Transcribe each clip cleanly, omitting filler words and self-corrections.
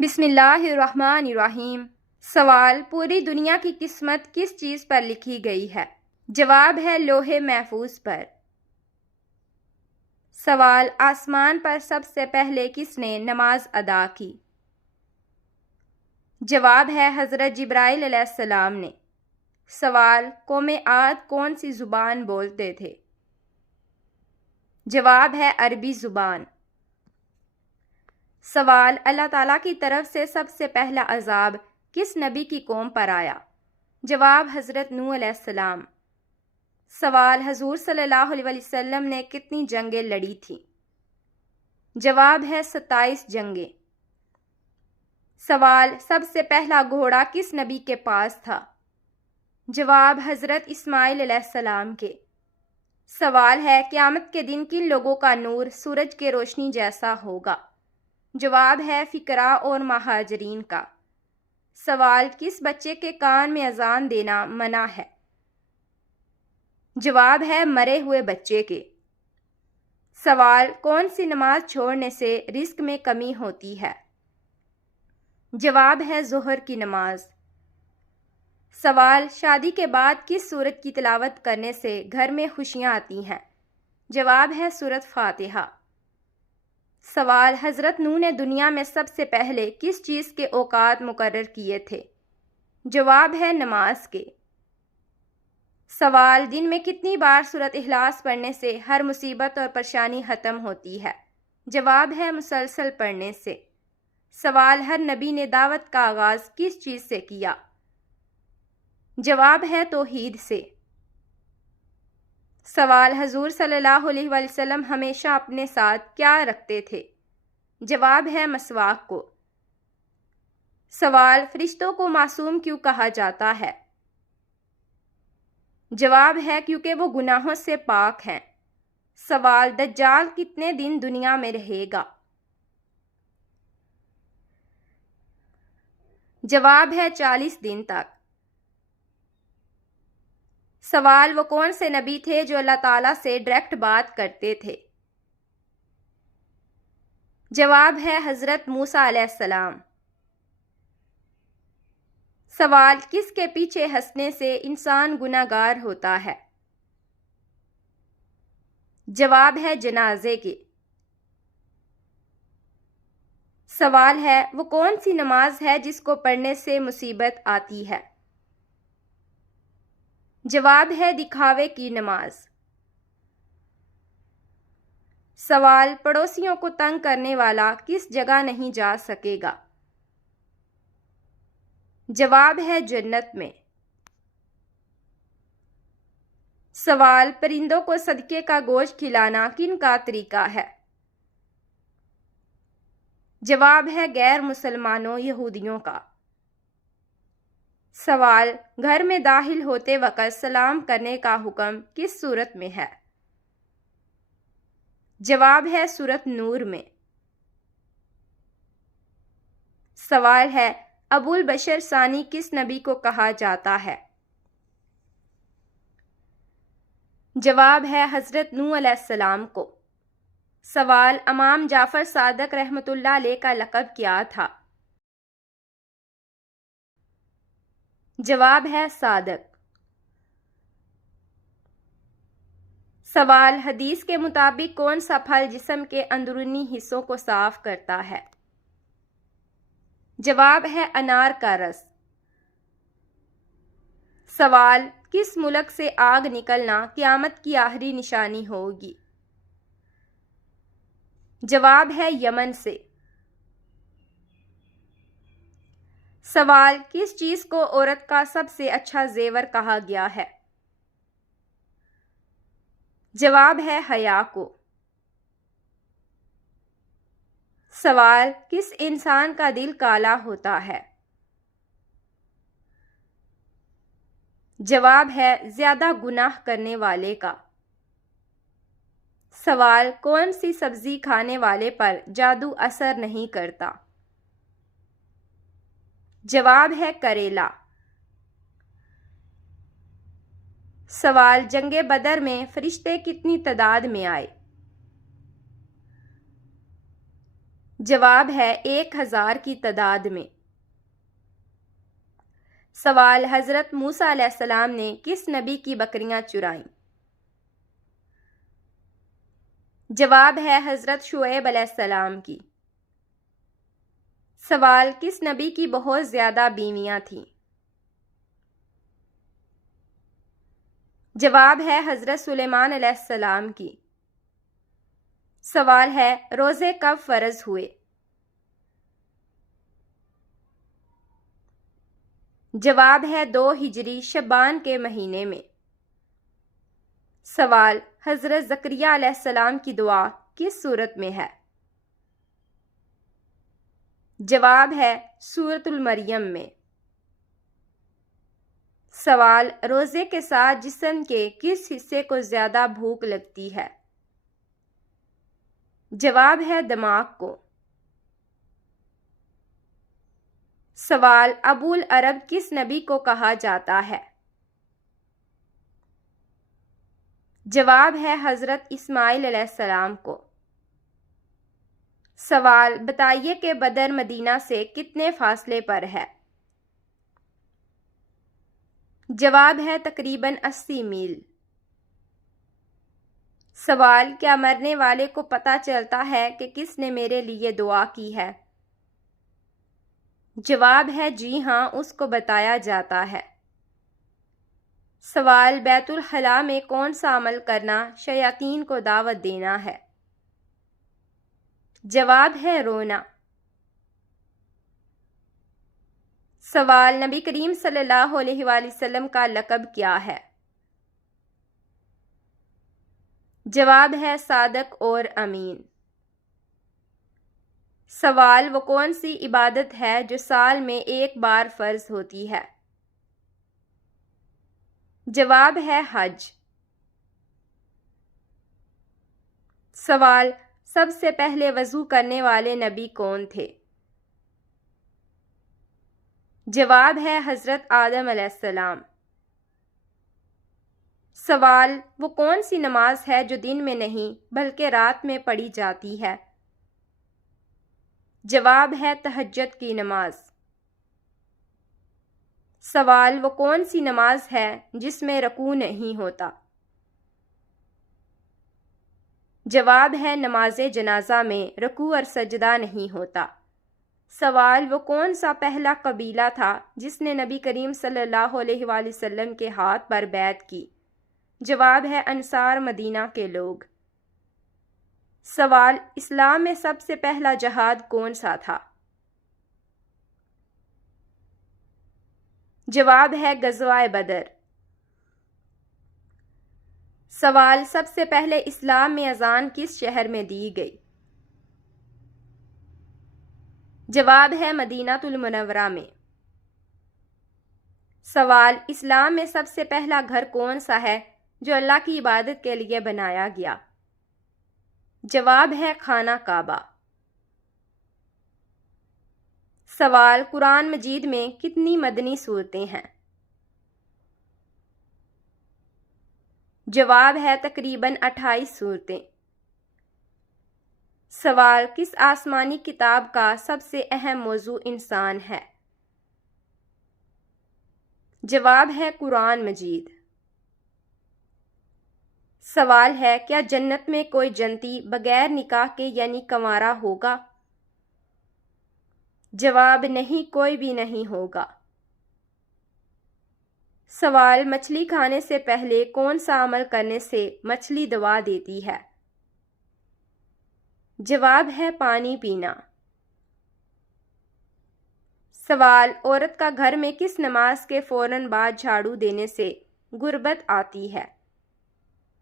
بسم اللہ الرحمن الرحیم۔ سوال: پوری دنیا کی قسمت کس چیز پر لکھی گئی ہے؟ جواب ہے لوح محفوظ پر۔ سوال: آسمان پر سب سے پہلے کس نے نماز ادا کی؟ جواب ہے حضرت جبرائیل علیہ السلام نے۔ سوال: قوم عاد کون سی زبان بولتے تھے؟ جواب ہے عربی زبان۔ سوال: اللہ تعالیٰ کی طرف سے سب سے پہلا عذاب کس نبی کی قوم پر آیا؟ جواب حضرت نوح علیہ السلام۔ سوال: حضور صلی اللہ علیہ وسلم نے کتنی جنگیں لڑی تھیں؟ جواب ہے 27 جنگیں۔ سوال: سب سے پہلا گھوڑا کس نبی کے پاس تھا؟ جواب حضرت اسماعیل علیہ السلام کے۔ سوال ہے قیامت کے دن کن لوگوں کا نور سورج کے روشنی جیسا ہوگا؟ جواب ہے فقراء اور مہاجرین کا۔ سوال: کس بچے کے کان میں اذان دینا منع ہے؟ جواب ہے مرے ہوئے بچے کے۔ سوال: کون سی نماز چھوڑنے سے رزق میں کمی ہوتی ہے؟ جواب ہے ظہر کی نماز۔ سوال: شادی کے بعد کس سورت کی تلاوت کرنے سے گھر میں خوشیاں آتی ہیں؟ جواب ہے سورت فاتحہ۔ سوال: حضرت نوح نے دنیا میں سب سے پہلے کس چیز کے اوقات مقرر کیے تھے؟ جواب ہے نماز کے۔ سوال: دن میں کتنی بار سورت اخلاص پڑھنے سے ہر مصیبت اور پریشانی ختم ہوتی ہے؟ جواب ہے مسلسل پڑھنے سے۔ سوال: ہر نبی نے دعوت کا آغاز کس چیز سے کیا؟ جواب ہے توحید سے۔ سوال: حضور صلی اللہ علیہ وسلم ہمیشہ اپنے ساتھ کیا رکھتے تھے؟ جواب ہے مسواک کو۔ سوال: فرشتوں کو معصوم کیوں کہا جاتا ہے؟ جواب ہے کیونکہ وہ گناہوں سے پاک ہیں۔ سوال: دجال کتنے دن دنیا میں رہے گا؟ جواب ہے 40 دن تک۔ سوال: وہ کون سے نبی تھے جو اللہ تعالیٰ سے ڈائریکٹ بات کرتے تھے؟ جواب ہے حضرت موسیٰ علیہ السلام۔ سوال: کس کے پیچھے ہنسنے سے انسان گناہگار ہوتا ہے؟ جواب ہے جنازے کے۔ سوال ہے وہ کون سی نماز ہے جس کو پڑھنے سے مصیبت آتی ہے؟ جواب ہے دکھاوے کی نماز۔ سوال: پڑوسیوں کو تنگ کرنے والا کس جگہ نہیں جا سکے گا؟ جواب ہے جنت میں۔ سوال: پرندوں کو صدقے کا گوشت کھلانا کن کا طریقہ ہے؟ جواب ہے غیر مسلمانوں یہودیوں کا۔ سوال: گھر میں داخل ہوتے وقت سلام کرنے کا حکم کس سورت میں ہے؟ جواب ہے سورت نور میں۔ سوال ہے ابو البشر ثانی کس نبی کو کہا جاتا ہے؟ جواب ہے حضرت نوح علیہ السلام کو۔ سوال: امام جعفر صادق رحمۃ اللہ علیہ کا لقب کیا تھا؟ جواب ہے صادق۔ سوال: حدیث کے مطابق کون سا پھل جسم کے اندرونی حصوں کو صاف کرتا ہے؟ جواب ہے انار کا رس۔ سوال: کس ملک سے آگ نکلنا قیامت کی آخری نشانی ہوگی؟ جواب ہے یمن سے۔ سوال: کس چیز کو عورت کا سب سے اچھا زیور کہا گیا ہے؟ جواب ہے حیا کو۔ سوال: کس انسان کا دل کالا ہوتا ہے؟ جواب ہے زیادہ گناہ کرنے والے کا۔ سوال: کون سی سبزی کھانے والے پر جادو اثر نہیں کرتا؟ جواب ہے کریلا۔ سوال: جنگ بدر میں فرشتے کتنی تعداد میں آئے؟ جواب ہے 1000 کی تعداد میں۔ سوال حضرت موسیٰ علیہ السلام نے کس نبی کی بکریاں چرائیں؟ جواب ہے حضرت شعیب علیہ السلام کی۔ سوال کس نبی کی بہت زیادہ بیویاں تھیں؟ جواب ہے حضرت سلیمان علیہ السلام کی۔ سوال ہے روزے کب فرض ہوئے؟ جواب ہے 2 ہجری شعبان کے مہینے میں۔ سوال حضرت زکریا علیہ السلام کی دعا کس سورت میں ہے؟ جواب ہے سورۃ المریم میں۔ سوال روزے کے ساتھ جسم کے کس حصے کو زیادہ بھوک لگتی ہے؟ جواب ہے دماغ کو۔ سوال ابو العرب کس نبی کو کہا جاتا ہے؟ جواب ہے حضرت اسماعیل علیہ السلام کو۔ سوال بتائیے کہ بدر مدینہ سے کتنے فاصلے پر ہے؟ جواب ہے تقریباً 80 میل۔ سوال کیا مرنے والے کو پتہ چلتا ہے کہ کس نے میرے لیے دعا کی ہے؟ جواب ہے جی ہاں، اس کو بتایا جاتا ہے۔ سوال بیت الخلاء میں کون سا عمل کرنا شیاطین کو دعوت دینا ہے؟ جواب ہے رونا۔ سوال نبی کریم صلی اللہ علیہ وآلہ وسلم کا لقب کیا ہے؟ جواب ہے صادق اور امین۔ سوال وہ کون سی عبادت ہے جو سال میں 1 بار فرض ہوتی ہے؟ جواب ہے حج۔ سوال سب سے پہلے وضو کرنے والے نبی کون تھے؟ جواب ہے حضرت آدم علیہ السلام۔ سوال وہ کون سی نماز ہے جو دن میں نہیں بلکہ رات میں پڑھی جاتی ہے؟ جواب ہے تہجد کی نماز۔ سوال وہ کون سی نماز ہے جس میں رکوع نہیں ہوتا؟ جواب ہے نماز جنازہ میں رکوع اور سجدہ نہیں ہوتا۔ سوال وہ کون سا پہلا قبیلہ تھا جس نے نبی کریم صلی اللہ علیہ وآلہ وسلم کے ہاتھ پر بیعت کی؟ جواب ہے انصار مدینہ کے لوگ۔ سوال اسلام میں سب سے پہلا جہاد کون سا تھا؟ جواب ہے غزوہ بدر۔ سوال سب سے پہلے اسلام میں اذان کس شہر میں دی گئی؟ جواب ہے مدینہ المنورہ میں۔ سوال اسلام میں سب سے پہلا گھر کون سا ہے جو اللہ کی عبادت کے لیے بنایا گیا؟ جواب ہے خانہ کعبہ۔ سوال قرآن مجید میں کتنی مدنی صورتیں ہیں؟ جواب ہے تقریباً 28 صورتیں۔ سوال کس آسمانی کتاب کا سب سے اہم موضوع انسان ہے؟ جواب ہے قرآن مجید۔ سوال ہے کیا جنت میں کوئی جنتی بغیر نکاح کے یعنی کنوارا ہوگا؟ جواب نہیں، کوئی بھی نہیں ہوگا۔ سوال مچھلی کھانے سے پہلے کون سا عمل کرنے سے مچھلی دعا دیتی ہے؟ جواب ہے پانی پینا۔ سوال عورت کا گھر میں کس نماز کے فوراً بعد جھاڑو دینے سے غربت آتی ہے؟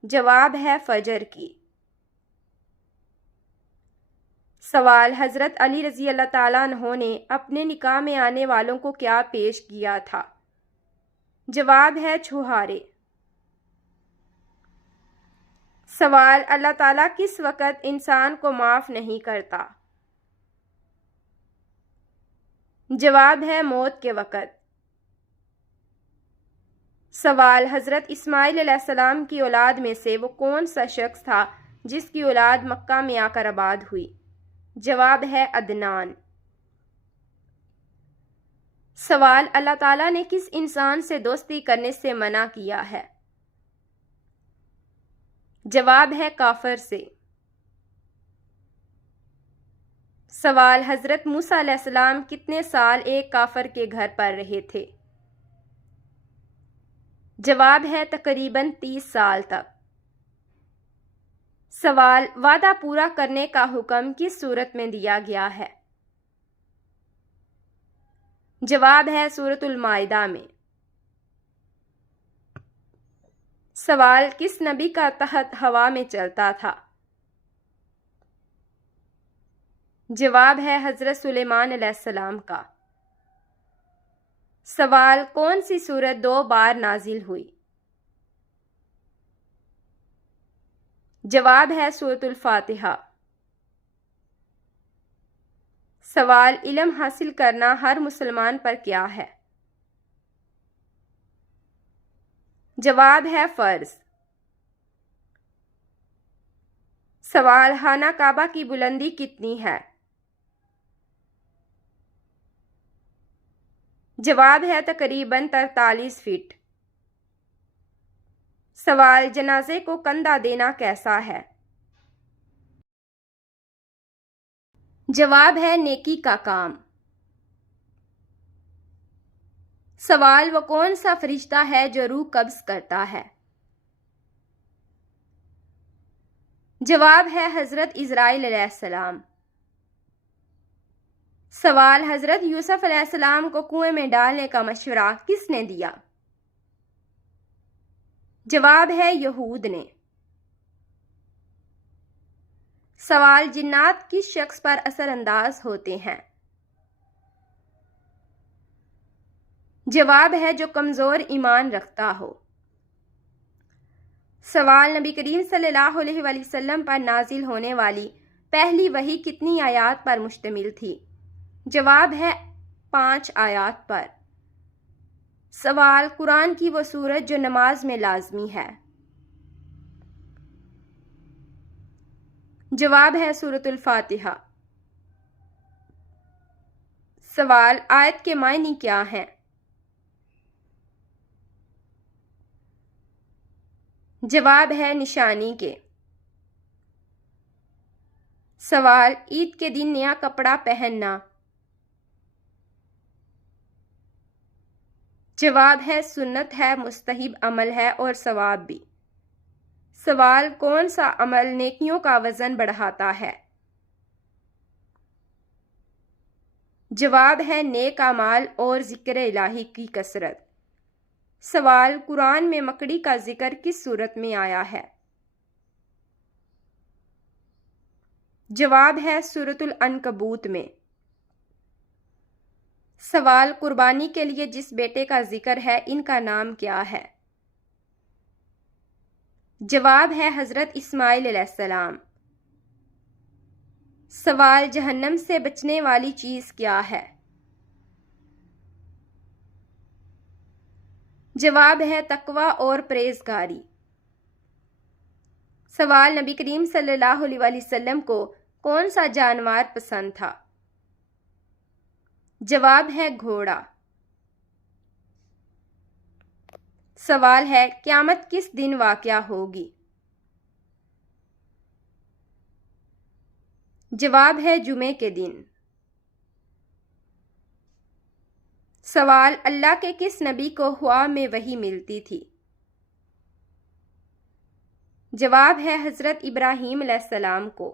جواب ہے فجر کی۔ سوال حضرت علی رضی اللہ تعالیٰ عنہ نے اپنے نکاح میں آنے والوں کو کیا پیش کیا تھا؟ جواب ہے چھہارے۔ سوال اللہ تعالیٰ کس وقت انسان کو معاف نہیں کرتا؟ جواب ہے موت کے وقت۔ سوال حضرت اسماعیل علیہ السلام کی اولاد میں سے وہ کون سا شخص تھا جس کی اولاد مکہ میں آ کر آباد ہوئی؟ جواب ہے عدنان۔ سوال، اللہ تعالیٰ نے کس انسان سے دوستی کرنے سے منع کیا ہے؟ جواب ہے کافر سے۔ سوال، حضرت موسیٰ علیہ السلام کتنے سال ایک کافر کے گھر پر رہے تھے؟ جواب ہے تقریباً 30 سال تک۔ سوال، وعدہ پورا کرنے کا حکم کس صورت میں دیا گیا ہے؟ جواب ہے سورۃ المائدہ میں۔ سوال، کس نبی کا تخت ہوا میں چلتا تھا؟ جواب ہے حضرت سلیمان علیہ السلام کا۔ سوال، کون سی سورت 2 بار نازل ہوئی؟ جواب ہے سورۃ الفاتحہ۔ سوال، علم حاصل کرنا ہر مسلمان پر کیا ہے؟ جواب ہے فرض۔ سوال، خانہ کعبہ کی بلندی کتنی ہے؟ جواب ہے تقریباً 43 فٹ۔ سوال، جنازے کو کندھا دینا کیسا ہے؟ جواب ہے نیکی کا کام۔ سوال، وہ کون سا فرشتہ ہے جو روح قبض کرتا ہے؟ جواب ہے حضرت عزرائیل علیہ السلام۔ سوال، حضرت یوسف علیہ السلام کو کنویں میں ڈالنے کا مشورہ کس نے دیا؟ جواب ہے یہود نے۔ سوال، جنات کس شخص پر اثر انداز ہوتے ہیں؟ جواب ہے جو کمزور ایمان رکھتا ہو۔ سوال، نبی کریم صلی اللہ علیہ وآلہ وسلم پر نازل ہونے والی پہلی وحی کتنی آیات پر مشتمل تھی؟ جواب ہے 5 آیات پر۔ سوال، قرآن کی وہ سورت جو نماز میں لازمی ہے؟ جواب ہے سورۃ الفاتحہ۔ سوال، آیت کے معنی کیا ہیں؟ جواب ہے نشانی کے۔ سوال، عید کے دن نیا کپڑا پہننا؟ جواب ہے سنت ہے، مستحب عمل ہے اور ثواب بھی۔ سوال، کون سا عمل نیکیوں کا وزن بڑھاتا ہے؟ جواب ہے نیک اعمال اور ذکر الہی کی کثرت۔ سوال، قرآن میں مکڑی کا ذکر کس صورت میں آیا ہے؟ جواب ہے سورۃ العنکبوت میں۔ سوال، قربانی کے لیے جس بیٹے کا ذکر ہے ان کا نام کیا ہے؟ جواب ہے حضرت اسماعیل علیہ السلام۔ سوال، جہنم سے بچنے والی چیز کیا ہے؟ جواب ہے تقوی اور پرہیزگاری۔ سوال، نبی کریم صلی اللہ علیہ وآلہ وسلم کو کون سا جانور پسند تھا؟ جواب ہے گھوڑا۔ سوال ہے، قیامت کس دن واقع ہوگی؟ جواب ہے جمعے کے دن۔ سوال، اللہ کے کس نبی کو خواہ میں وحی ملتی تھی؟ جواب ہے حضرت ابراہیم علیہ السلام کو۔